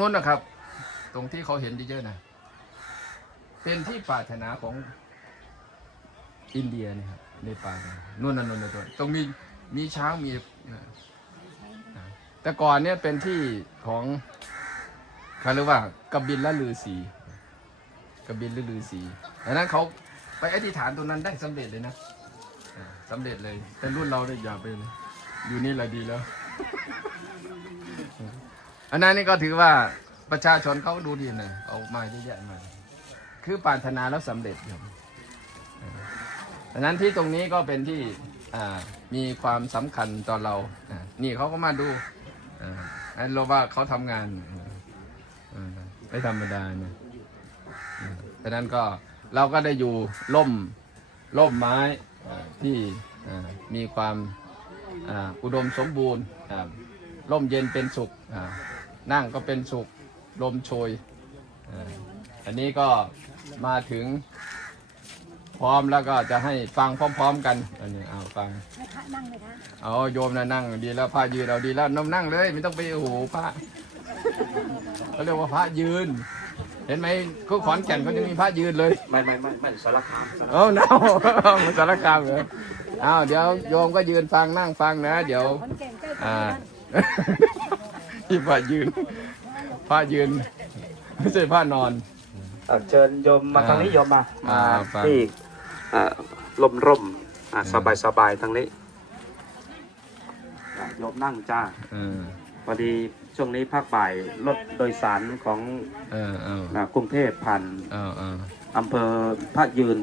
นู้นนะครับ ตรงที่เขาเห็นเยอะๆนะเป็นที่ปรารถนาของอินเดียนี่ครับในป่านี่นู่นน่ะนู่นน่ะตรงมีมีช้างมีแต่ก่อนเนี่ยเป็นที่ของเขาเรียกว่ากบินละลือสีกบินละลือสีดังนั้นเขาไปอธิษฐานตรงนั้นได้สำเร็จเลยนะอ่าสำเร็จเลย แต่รุ่นเราเนี่ยอย่าไปอยู่นี่แหละดีแล้ว อันนั้นนี่ก็ถือว่าประชาชนเขาดูดีนะเอามาเยอะแยะมา คือปรารถนาแล้วสำเร็จครับดังนั้นที่ตรงนี้ก็เป็นที่มีความสำคัญต่อเราอนี่เขาก็มาดูอันเราว่าเขาทำงานไม่ธรรมดานะดังนั้นก็เราก็ได้อยู่ร่มร่มไม้ที่มีความอ,อุดมสมบูรณ์ร่มเย็นเป็นสุข นั่งก็เป็นสุขลมโชยอ่าอันนี้ก็มาถึงพร้อมแล้วก็จะให้ฟังพร้อม ๆ กัน อันนี้เอาฟังให้พระนั่งเลยคะเอาโยมนะนั่งดีแล้วพระยืนเอาดีแล้วน้ำนั่งเลยไม่ต้องไปโอ้โหพระเขาเรียกว่าพระยืน เห็นไหมก็ขอนแก่นเขาจะมีพระยืนเลย ไม่ไม่ไม่ไม่สารคามสารเอ้าเนามันสารคามเหรออ้าวเดี๋ยวโยมก็ยืนฟังนั่งฟังนะ เดี๋ยวคนเก่งใกล้อ่ากัน ที่พระยืนพระยืน ไม่ใช่พระนอน เอ่อเชิญโยมมาทางนี้โยมมาอ่ามาฟังที่ร่มร่มๆอ่าสบายสบายทางนี้อะโยมนั่งจ้าเออพอดีช่วงนี้ภาคบ่ายรถโดยสารของเออเอออ่ากรุงเทพผ่านเออเอออำเภอพระยืน